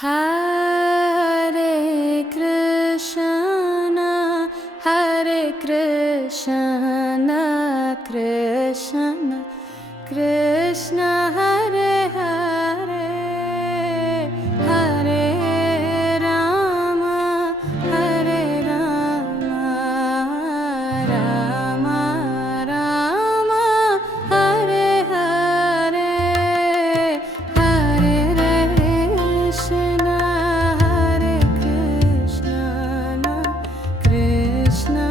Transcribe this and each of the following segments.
Hare Krishna, Hare Krishna, Krishna Krishna, Hare Hare, Hare Rama, Hare Rama, Rama Rama, Hare Hare, Hare Krishna, Hare Krishna, Krishna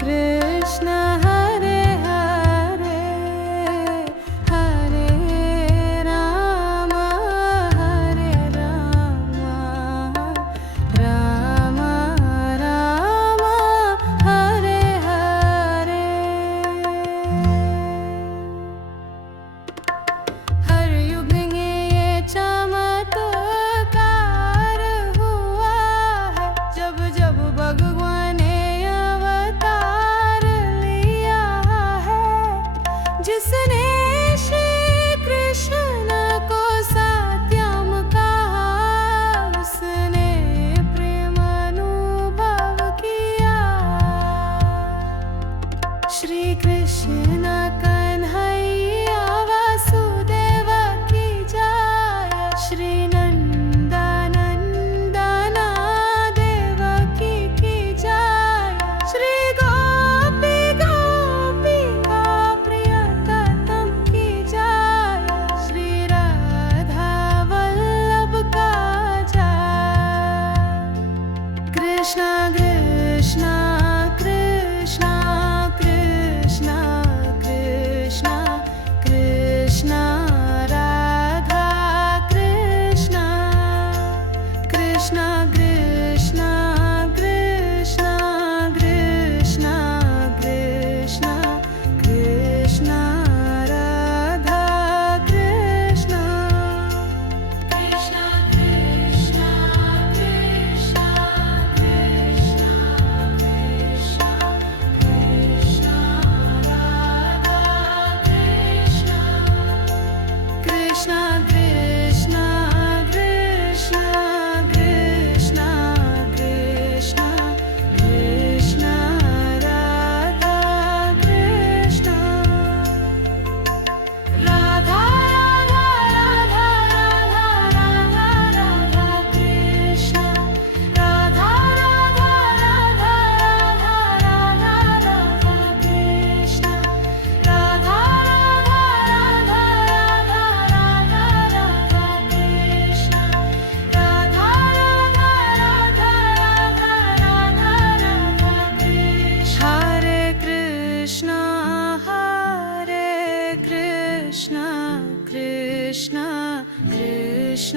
Krishna, Hare Hare, Hare Rama, Hare Rama, Rama Rama, Hare Hare. हर युग में ये चमत्कार हुआ है, जब जब भगवान ने अवतार लिया है। जिसने श्री कृष्ण को सत्यम कहा, उसने प्रेम अनुभव किया। श्री कृष्ण कन्हैया वासुदेव की जय, श्री नंदनंदना देवकी की जय, श्री गोपी गोपिका प्रियतम की जय, श्री राधा वल्लभ का जय। कृष्ण कृष्ण कृष्ण कृष्ण कृष्ण कृष्ण राधा कृष्ण कृष्ण कृष्ण कृष्ण कृष्ण कृष्ण कृष्ण राधा कृष्ण कृष्ण कृष्ण कृष्ण कृष्ण कृष्ण कृष्ण राधा कृष्ण कृष्ण कृष्ण कृष्ण कृष्ण कृष्ण कृष्ण राधा कृष्ण राधा राधा राधा राधा राधा कृष्ण राधा राधा राधा राधा राधा कृष्ण राधा राधा राधा राधा राधा कृष्ण राधा राधा राधा राधा राधा कृष्ण। हरे कृष्ण कृष्ण कृष्ण कृष्ण